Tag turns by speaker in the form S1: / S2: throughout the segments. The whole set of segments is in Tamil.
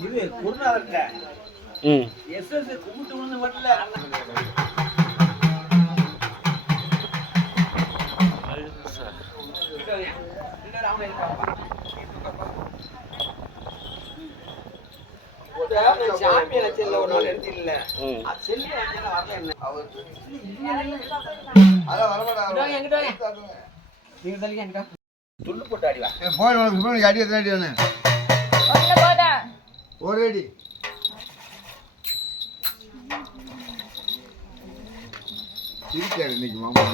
S1: இது குருநாதர்கிட்ட
S2: ம்.
S1: எஸ்எஸ் கும்பிட்டு விழுந்து வரல. சாமியை செல்ல ஒரு நாள் எடுத்தில்ல
S2: ம்.
S1: அது செல்லு வரல என்ன?
S3: அவர் அதான் வரமாட்டாங்க.
S1: நீங்க தள்ளிக்க என்கிட்ட துள்ளு போட்டு அடிவா
S3: போய் உனக்கு அடி எத்தனை அடி
S4: போதா
S3: ஒரு அடி. இன்னைக்கு மாமா.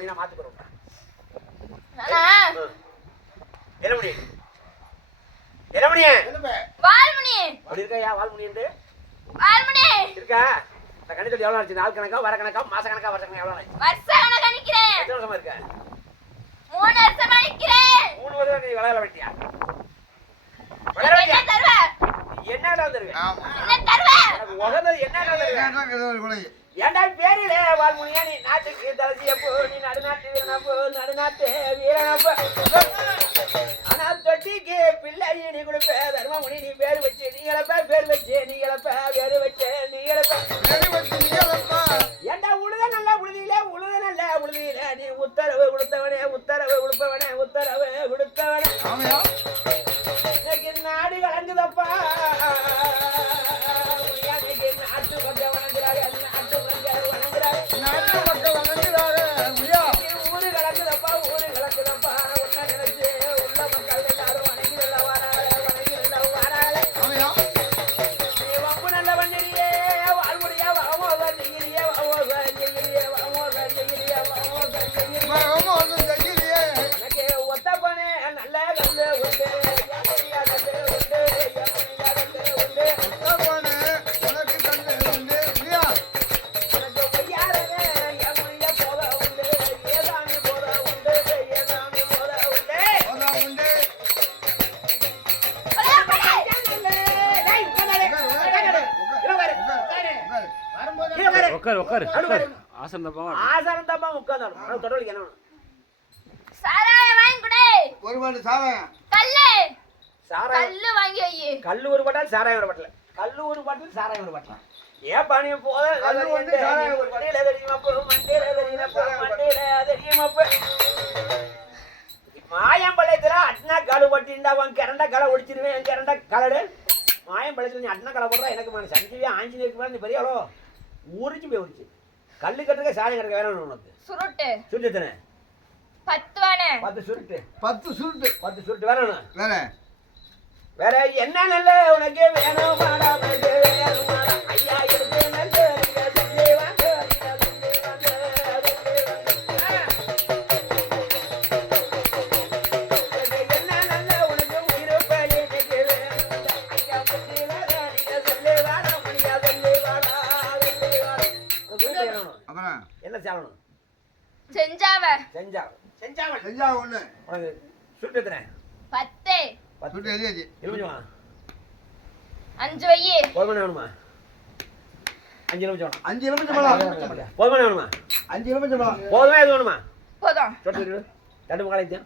S1: நான் மாத்தி? என்ன முடி?
S4: வால்மணி
S1: அப்படி இருக்கையா, வால் முடி இருந்து?
S4: வால்மணி
S1: இருக்கா? இந்த எவ்வளவு ஆச்சு? நாள் கணக்கா, வார கணக்கா, மாச கணக்கா, வருஷ கணக்கா எவ்வளவு ஆச்சு?
S4: வருஷ கணக்கா நிக்கிறேன்
S1: எத்தனை வருஷமா இருக்க?
S4: மூணு வருஷமா நிக்கிறேன்
S1: மூணு வருஷம் நீ வெட்டியா?
S4: தருவ
S1: என்னடா தருவேன்?
S4: என்ன தருவ
S1: உகந்தது என்னடா தருவேன்? ஏன்டா பேரிலே? வால்முனியா நீ நாட்டுக்கு தலசியப்போ நீ நடுநாட்டு வீரனப்போ நடுநாட்டு வீரனப்போ ஆனா தொட்டிக்கு பிள்ளை நீ கொடுப்ப தர்மமுனி நீ பேர் வச்சு நீ இழப்ப பேர் வச்சு நீ இழப்ப. பேர் வச்சு நீ இழப்ப.
S2: உட்காரு உட்காரு உட்காரு ஆசனம் தப்பா
S1: ஆசாரம் தப்பா உட்காந்தாலும் தொடர்பு என்ன வேணும்?
S4: சாராயம் வாங்கி கொடு.
S3: ஒரு மாட்டு சாராயம்.
S4: கல்லு.
S1: சாராயம்.
S4: கல்லு வாங்கி வை.
S1: கல்லு ஒரு பாட்டில் சாராயம் ஒரு பாட்டில். கல்லு ஒரு பாட்டில் சாராயம் ஒரு பாட்டில். ஏன் பணி போத
S3: கல்லு ஒண்ணு, சாராயம் ஒரு
S1: மண்டையில தெரியுமா? போ மண்டையில தெரியுமா? போ மண்டையில தெரியுமா? போ. மாயம்பாளையத்துல அட்னா காலு பட்டிண்டா உன் கிரண்ட களை ஒடிச்சிருவேன் கிரண்ட கலடு மாயம்பாளையத்துல நீ அட்னா களை போடுறா எனக்கு மன. சஞ்சீவி ஆஞ்சநேயருக்கு மேலே நீ பெரிய ஆளோ. உரிச்சு போய் உரிச்சு கல்லு கட்டுறதுக்கு சாலை கட்டுக்க வேற ஒன்று உனக்கு.
S4: சுருட்டு.
S1: சுருட்டுத்தனே
S4: பத்துவானே
S1: பத்து சுருட்டு.
S3: பத்து சுருட்டு.
S1: பத்து சுருட்டு வேற ஒன்று
S3: வேற
S1: வேற என்ன நல்ல உனக்கு வேணும்? வேணும் ஐயா செஞ்சா
S3: ஒண்ணு.
S1: சுட்டு எத்தனை?
S4: பத்து.
S1: பத்து.
S3: சுட்டு
S1: இருபது
S4: அஞ்சு வையி
S1: போதுமான வேணுமா? அஞ்சு வேணும்
S3: அஞ்சு எலுமிச்சம்
S1: போதுமான வேணுமா?
S3: அஞ்சு எலுமிச்சம்
S1: போதுமா இது வேணுமா?
S4: போதும்.
S1: சொட்டு. ரெண்டு முக்கால் இத்தியா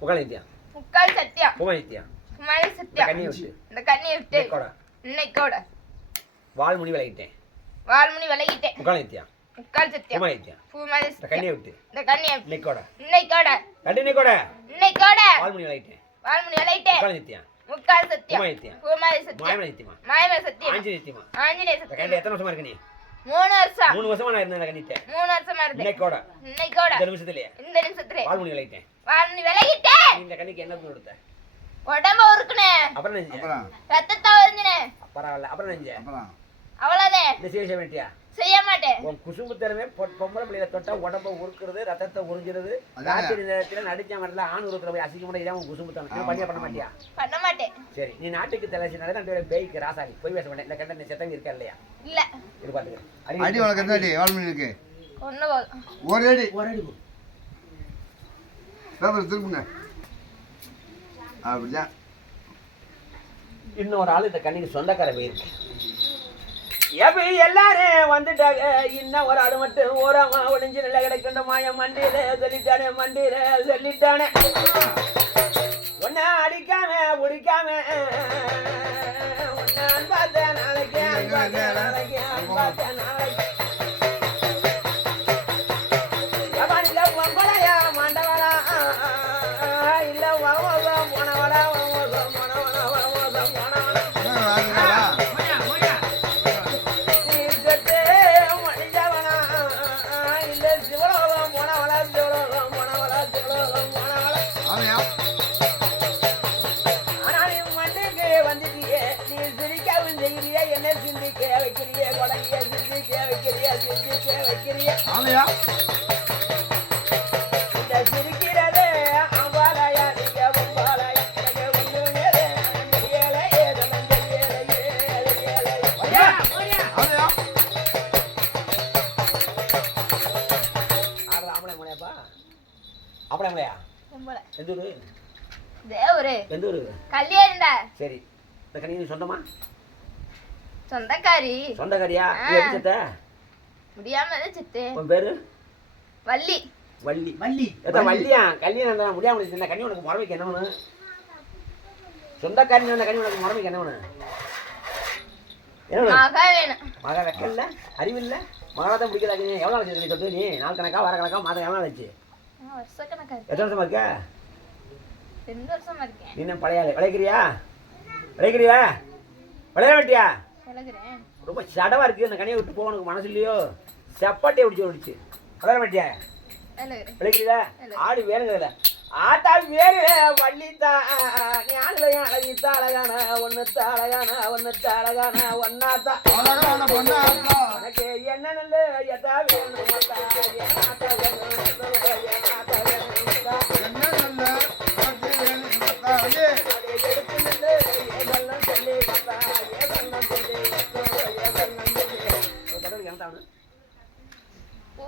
S1: முக்கால் இத்தியா
S4: முக்கால் சத்தியம்
S1: பூமா இத்தியா
S4: குமாரி
S1: இந்த
S4: சத்தியம்
S1: கண்ணியை விட்டு.
S4: இந்த கண்ணியை விட்டு.
S1: கூட.
S4: இன்னைக்கோட
S1: வால் முடி விலகிட்டேன்.
S4: வால்முனி விலகிட்டேன்.
S1: முக்கால் இத்தியா
S4: முக்கால் சத்தியம். பூமாரி
S1: இந்த
S4: சத்தியம்
S1: கண்ணியை விட்டு.
S4: இந்த கண்ணியை
S1: இன்னைக்கோட
S4: இன்னைக்கோட
S1: ரெண்டு இன்னைக்கோட
S4: இன்னைக்கோட
S1: வால் முடி விலகிட்டேன்
S4: வால்முனி விலகிட்டேன்
S1: முக்கால் இத்தியா
S4: முக்கால் சத்தியம்.
S1: பூமா இத்தியா
S4: பூமாரி சத்தியம்.
S1: மாயமலை இத்தியமா
S4: மாயம சத்தியம்.
S1: ஆஞ்சநேய இத்தியமா
S4: ஆஞ்சநேய சத்தியம்.
S1: கண்ணில் எத்தனை வருஷமா இருக்கு நீ?
S4: மூணு வருஷம்.
S1: மூணு வருஷமா நான் இருந்தேன் கண்ணிட்டேன்
S4: மூணு வருஷமா இருந்து
S1: இன்னைக்கோட
S4: இன்னைக்கோட
S1: இந்த நிமிஷத்துலயே
S4: இந்த நிமிஷத்துல.
S1: வால் முடி விலகிட்டேன்
S4: வால்முனி விலகிட்டேன்
S1: நீ இந்த கண்ணிக்கு என்ன கொடுத்த?
S4: உடம்ப உருக்குனே.
S1: அப்புறம் நெஞ்ச.
S3: அப்புறம்.
S4: ரத்தத்தை உறிஞ்சினே.
S1: பரவாயில்ல அப்புறம் நெஞ்ச.
S3: அப்புறம்.
S4: அவ்வளவுதான்
S1: இந்த சீரியஸ் வேண்டியா
S4: செய்ய மாட்டேன்.
S1: உன் குசும்பு திறமை பொ- பொம்பளை பிள்ளைகளை தொட்டா உடம்ப உருக்குறது ரத்தத்தை உறிஞ்சிருது. ராத்திரி நேரத்தில் நடிச்ச மாதிரில ஆண் உருக்குற போய் அசிங்கமான இதான் உன் குசும்பு இது பண்ணியா பண்ண மாட்டியா?
S4: பண்ண மாட்டேன்.
S1: சரி நீ நாட்டுக்கு தலைச்சினாலே நான் பேர் பேய்க்கு ராசாலி போய் பேச மாட்டேன். இந்த கண்ட நீ செத்தங்க இருக்கா இல்லையா?
S4: இல்ல.
S1: இது பாத்துக்க.
S3: அடி எத்தனை அடி? வால்மீனுக்கு
S4: ஒண்ணு போதும்.
S3: ஒரு அடி.
S1: ஒரு அடி போ.
S3: பேப்பர் திருப்புங்க. அப்படிதான்.
S1: இன்னொரு ஆள் இந்த கண்ணிக்கு சொந்தக்கார போயிருக்கு. எப்படி எல்லாரும் வந்துட்டாங்க. இன்னும் ஒரு ஆள் மட்டும் ஓரமா ஒளிஞ்சு நில கிடக்கின்ற மாய மண்டியில சொல்லிட்டானே மண்டியில சொல்லிட்டானே. உன்னை அடிக்காம பிடிக்காம உன்னை அன்பாத்த நாளைக்கு அன்பாத்த நாளைக்கு அன்பாத்த மலையா
S4: கும்பல.
S1: எந்த ஊரு?
S4: தேவரு.
S1: எந்த ஊரு?
S4: கல்யாணம்
S1: சரி. இந்த நீ சொந்தமா?
S4: சொந்தக்காரி.
S1: சொந்தக்காரியா? எப்படி
S4: முடியாம சித்து.
S1: உன் பேரு?
S4: வள்ளி.
S1: வள்ளி. வள்ளி. எத்தனை வள்ளியா? கல்யாணம் தான் முடியாம. இந்த கனி உனக்கு முறமைக்கு என்ன வேணும் சொந்தக்காரி அந்த கனி உனக்கு முறமைக்கு என்ன வேணும் என்ன வேணும்
S4: மக வேணும்.
S1: மக வைக்கல அறிவில்ல? மகளா தான் பிடிக்கிறாங்க எவ்வளோ நாள் சொல்லி நீ? நாள் கணக்கா வார கணக்கா மாதம் எவ்வளோ
S4: இருக்கு.
S1: எத்தனை வருஷமா இருக்க?
S4: ரெண்டு வருஷமா இருக்கேன்.
S1: நீ என்ன பழைய. விளைக்கிறியா? விளைக்கிறியா? விளைய மாட்டியா? ரொம்ப சடவா இருக்கு இந்த கனியை விட்டு போக உனக்கு மனசு இல்லையோ செப்பாட்டே பிடிச்சி ஓடிச்சு விளைய மாட்டியா
S4: இல்ல.
S1: ஆடு வேணுங்கிறத. ஆத்தா வேறு. வள்ளித்தா நீ ஆளுலையும் அழகித்தா? அழகான ஒன்னுத்த அழகான ஒன்னுத்த அழகான ஒன்னாத்தா உனக்கு என்ன நல்ல எதா வேணும்?
S4: பூ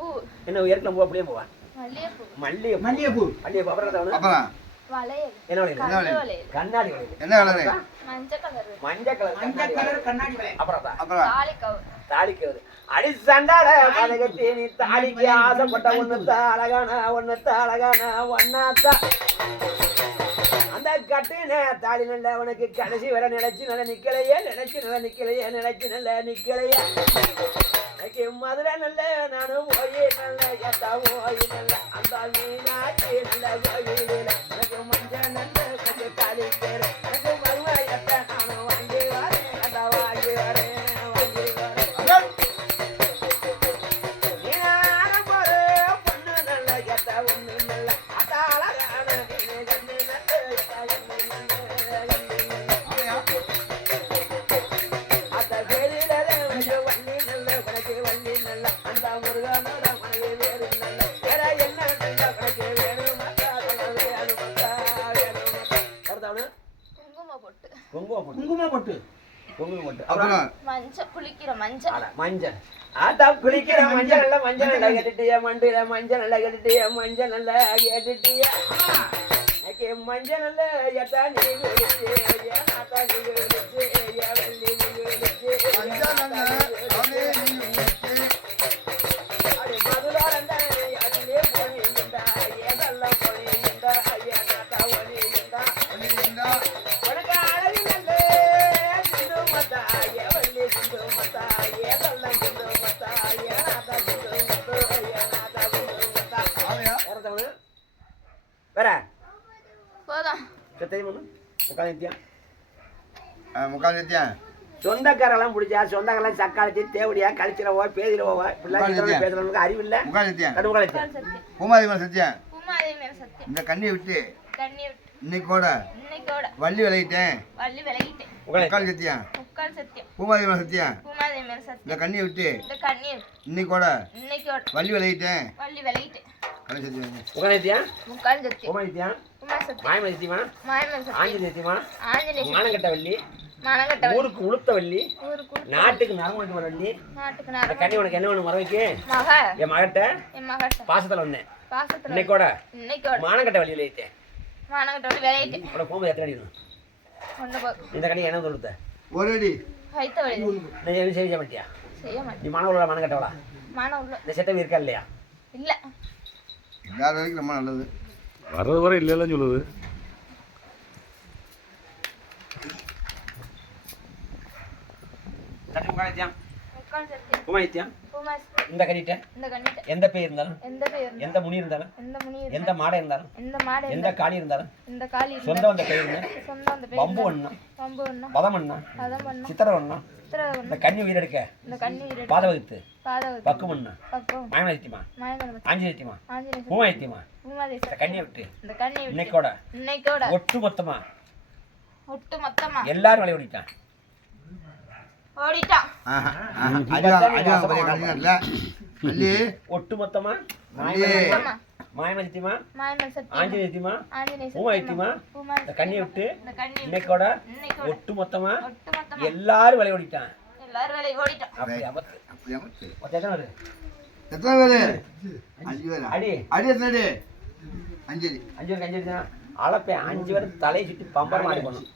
S1: என்ன ஏற்கனவே போ அப்படியே போவா? மல்லிகை மல்லிகைப்பூ. மல்லிகைப்பூ. அப்புறம் என்ன அவனு?
S3: அப்புறம்
S4: வளையல்.
S1: என்ன
S3: வளையல்?
S4: வளையல்?
S1: கண்ணாடி விளையுது
S3: என்ன கலரு
S4: மஞ்சள் கலர்.
S1: மஞ்சள் கலர் மஞ்சள் கலர் கண்ணாடி விளையுது அப்புறம் தான்?
S3: அப்புறம்?
S4: தாலி கவர்
S1: தாலிக்கு வருது அடி சண்டாட நீ தாலிக்கு ஆசைப்பட்ட ஒண்ணுத்த அழகான ஒண்ணுத்த அழகான ஒன்னாத்தா அந்த கட்டின தாலி நல்ல உனக்கு கடைசி வர நினைச்சு நல்ல நிக்கலையே நினைச்சு நல்ல நிக்கலையே நினைச்சு நல்ல நிக்கலையே. மதுரை நல்ல நானும் போய் நல்ல எத்தா ஓய் நல்ல அந்த மீனாட்சி நல்ல
S4: குங்கும பொட்டு
S1: குங்குமம் போட்டு
S3: அப்புறம்
S4: மஞ்சள் குளிக்கிற மஞ்சள்
S1: மஞ்சள். ஆத்தா குளிக்கிற மஞ்சள். நல்ல மஞ்சள் நல்லா கட்டிட்டிய மண்டியில மஞ்சள் நல்லா கட்டிட்டிய மஞ்சள் நல்லா கட்டிட்டிய. மஞ்சள் நல்ல எத்தா நீ குளிச்சு ஏன் ஆத்தா நீ.
S4: போதும்
S1: தெரியுமா
S3: முக்கால் சத்தியம்
S1: சொந்தக்காரெல்லாம் பிடிச்சா சொந்தக்காரெல்லாம் சக்காலத்தி தேவடியா கழிச்சிடவோ பேதிரவோ இப்படிலாம்? பேசுறவங்களுக்கு அறிவு இல்லை.
S3: முக்கால் சத்தியம்
S1: கடுமை கழிச்சு
S4: முக்கால் சத்தியம்
S3: பூமாதி மேல சத்தியம் இந்த கண்ணியை விட்டு இன்னைக்கு கூட
S4: இன்னைக்கோட
S3: வள்ளி விளையிட்டேன் முக்கால் சத்தியம்
S4: முக்கால் சத்தியம்
S3: பூமாதி மேல சத்தியம் இந்த கண்ணியை விட்டு
S4: இந்த கண்ணி விட்டு.
S3: இன்னைக்கு கூட
S4: இன்னைக்கோட
S3: வள்ளி விளையிட்டேன் கடை சத்தியம்
S4: முக்கால் சத்தியம் மாயமேல சத்தியம்
S1: ஆஞ்சநேய சத்தியம் மானங்கட்ட வள்ளி. ஊருக்கு உளுத்த வள்ளி. நாட்டுக்கு நரம்பு வள்ளி. கண்ணி உனக்கு என்ன வேணும் மரவைக்கு
S4: மக.
S1: என் மகட்ட பாசத்துல வந்தேன் இன்னைக்கோட மானங்கட்ட
S4: மனங்கட்ட வள்ளி
S1: உனக்கு போகும்போது எத்தனை
S4: போதும்
S1: இந்த கண்ணி என்ன சொல்லுத்த
S3: ஒரு அடி.
S1: நீ எதுவும் செய்ய மாட்டியா? நீ
S4: மனம்
S1: இந்த செட்டவி இருக்கா இல்லையா?
S4: இல்ல.
S3: நல்லது.
S2: வர்றது வரை இல்லைலாம் சொல்லுது.
S1: தட்டு உட்காந்துத்தியா
S4: பூமாஸ்
S1: இந்த கண்ணிட்ட
S4: இந்த கண்ணிட்ட
S1: எந்த பேர் இருந்தாலும்
S4: எந்த இருந்தாலும்,
S1: எந்த முனி இருந்தாலும் மாடை இருந்தாலும்
S4: எந்த
S1: காளி இருந்தாலும் சொந்த வந்த
S4: பேர்
S1: பம்பு பதம் சித்திர
S4: சித்திரை
S1: இந்த உயிரெடுக்க
S4: கண்ணி இரண்டு
S1: பாத வகுத்து
S4: பக்கம்
S1: ஆஞ்சலித்தியமா
S4: ஆஞ்சநேய
S1: பூமாயத்தியமா இந்த கண்ணியை விட்டு
S4: இந்த கண்ணி விட்டு
S1: இன்னைக்கோட
S4: இன்னைக்கோட
S1: ஒட்டு மொத்தமா
S4: ஒட்டு மொத்தமா
S1: எல்லாரும் வழி ஓடிட்டான்.
S4: ஓடிட்டான்
S3: ஆஹா, ஆஹா. அடி வாங்க- அடி வாங்க போறியா கலைஞர்ல? வள்ளி
S1: ஒட்டு மொத்தமா
S3: வள்ளி
S4: மொத்தமா
S1: மாயமதித்தியமா
S4: மாயமரம் சத்தியம்
S1: ஆஞ்சலித்தியமா
S4: ஆஞ்சநேய
S1: பூமாயத்தியமா இந்த கண்ணியை விட்டு இன்னைக்கோட ஒட்டு மொத்தமா
S4: ஒட்டு மொத்தமா
S1: எல்லாரும் வழி ஓடிட்டான். எத்தனை
S3: பேரு?
S1: அடி.
S3: அடி எத்தனை அடி? அஞ்சு அடி.
S1: அஞ்சு பேருக்கு அஞ்சு அடிதான். அளப்பேன் அஞ்சு பேருக்கு தலையை சுற்றி பம்பரமா அடிக்கணும்.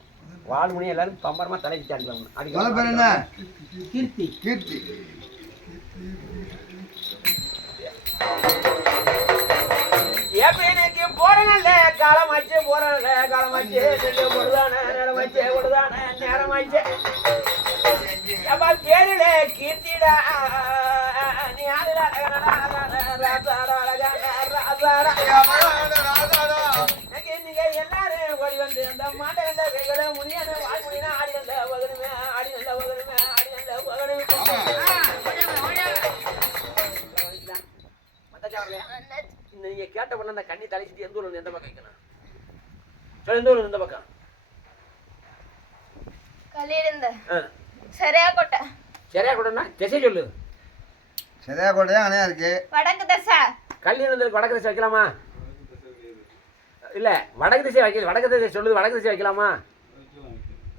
S1: வால் முனி எல்லாரும் பம்பரமா தலையை சுற்றி அடிக்கணும்
S3: எவ்வளோ பேர் என்ன?
S1: கீர்த்தி.
S3: கீர்த்தி.
S1: ஏப்பேனுக்கு போறனல்ல காலமாச்சு போறனல்ல காலமாச்சு கொடுதான நேரமாச்சு கொடுதான நேரமாச்சு. அப்பா பேருல கீர்த்திடா நீ ஆளுடா ராசாடா ராசாடா எனக்கு கைகளை முனியான வாய் முனினா ஆடி வந்த வகனுமே ஆடி வகனுமே நீங்க கேட்ட பண்ண அந்த கண்ணி தலை சுத்தி எந்த ஊர்ல இருந்து எந்த பக்கம் வைக்கணும் சொல்லு எந்த ஊர்ல இருந்து எந்த பக்கம்?
S4: கலியிருந்த. சரியா கொட்டை
S1: சரியா கூடனா திசை சொல்லு.
S3: சரியா கோட்டையா அணையா இருக்கு.
S4: வடக்கு தசை.
S1: கல்யாணத்துக்கு வடக்கு திசை வைக்கலாமா? இல்ல வடக்கு திசை வைக்க வடக்கு திசை சொல்லுது வடக்கு திசை வைக்கலாமா?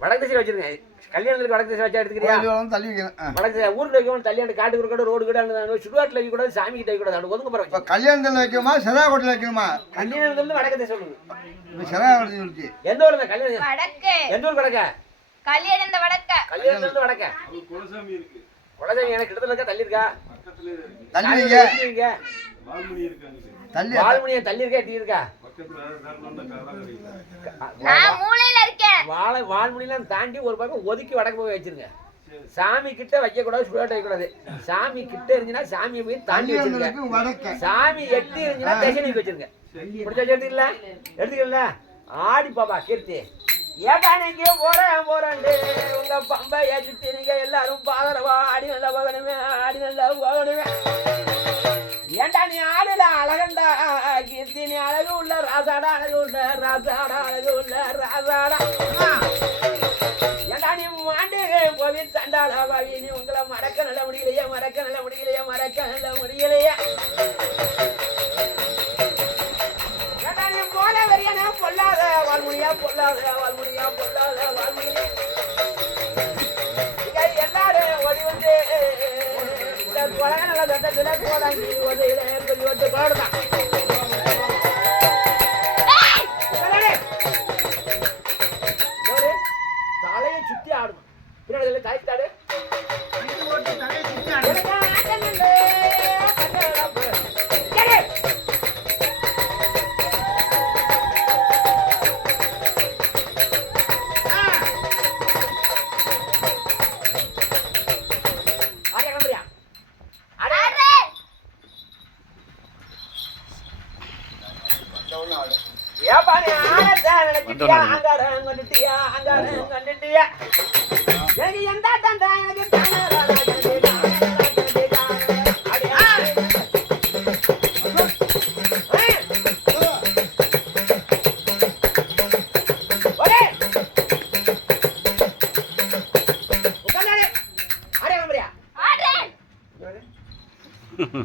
S1: வடக்கு திசை வச்சிருங்க. கல்யாணத்துக்கு வடக்கு திசை வச்சா எடுத்துக்கிறியா?
S3: தள்ளி.
S1: வடக்கு திசை ஊருக்கு வைக்கணும் தள்ளியாண்டு காட்டுக்கு கூட ரோடு கூட சுடுகாட்டில் வைக்க கூடாது சாமி கிட்ட வைக்க கூடாது அங்க ஒதுங்க
S3: இப்போ கல்யாணத்தில் வைக்கணுமா சரியா கோட்டையில் வைக்கணுமா?
S1: கல்யாணத்துல இருந்து வடக்கு திசை சொல்லுது.
S3: கோட்டை சொல்லிச்சு.
S1: எந்த ஊர்ல கல்யாணம்
S4: வடக்கு.
S1: எந்த ஊர் வடக்க?
S4: கலியிருந்த வடக்க.
S1: கல்யாணத்துல இருந்து வடக்க. குலசாமி எனக்கு இடத்துல இருக்கா தள்ளி இருக்கா?
S3: தள்ளி வைங்க. தள்ளி
S1: வால்மணியை தள்ளி இருக்கா எட்டி இருக்கா? வாழை வால்முடியெல்லாம் தாண்டி ஒரு பக்கம் ஒதுக்கி வடக்கு போய் வச்சிருங்க. சாமி கிட்ட வைக்க கூடாது சுழட்ட வைக்க கூடாது. சாமி கிட்ட இருந்துச்சுன்னா சாமியை போய் தாண்டி வச்சிருங்க. சாமி எட்டி இருந்துச்சுன்னா தசனிக்கு வச்சிருங்க. பிடிச்ச எடுத்துக்கல? எடுத்துக்கல? ஆடி பாப்பா கீர்த்தி. ஏடா நீங்க போறேன் போறேன்டு. உங்க பம்பை ஏற்றிட்டு நீங்க எல்லாரும் பாதரவா. ஆடி நல்லா போகணுமே ஆடி நல்லா போகணுமே. ராசாடா அழகு உள்ள ராசாடா அழகு உள்ள ராசாடா ஏண்டா நீ மாண்டு போவி சண்டாடா பாவி? நீ உங்களை மறக்க நல்ல முடியலையே மறக்க நல்ல முடியலையே மறக்க நல்ல முடியலையே. ஏண்டா நீ போல வரியனா பொல்லாத வாழ்முடியா பொல்லாத வாழ்முடியா பொல்லாத வாழ்முடியா எல்லாரும் ஓடி வந்து இந்த குழந்தை நல்ல சட்டத்துல போதாங்கி உதவியில கொஞ்சம் வந்து பாடுதான்.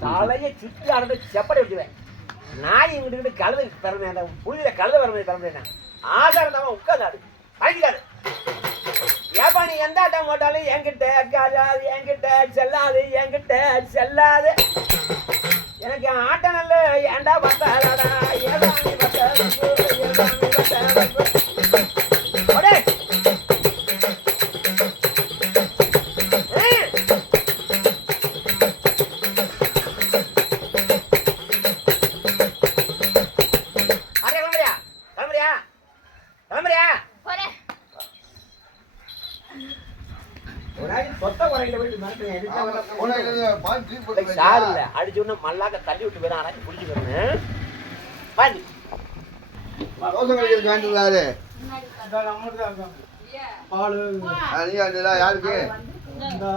S1: தலையை சுற்றி ஆரம்பி செப்படி விட்டுவேன் நாய் இங்கிட்டு கழுதை திறமை அந்த கழுத கழுதை வர மாதிரி திறமை ஆதாரம் தான் உட்காந்தாடு அழைக்காது ஏப்பா நீ எந்த ஆட்டம் போட்டாலும் என்கிட்ட காலாது என்கிட்ட செல்லாது செல்லாது. எனக்கு ஆட்டம் நல்ல ஏண்டா பத்தாடா
S3: பால் யாருக்கு வா.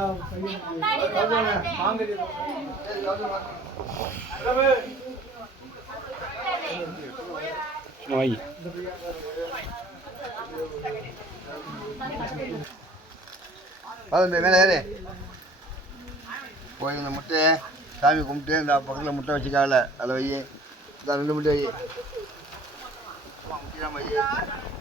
S2: வாங்கி
S3: வா தம்பி மேலே ஏறு. போய் இந்த முட்டையை சாமி கும்பிட்டு இந்த பக்கத்தில் முட்டை வச்சுக்கால அதில் வை இந்த ரெண்டு முட்டை வை முக்கியமாக வை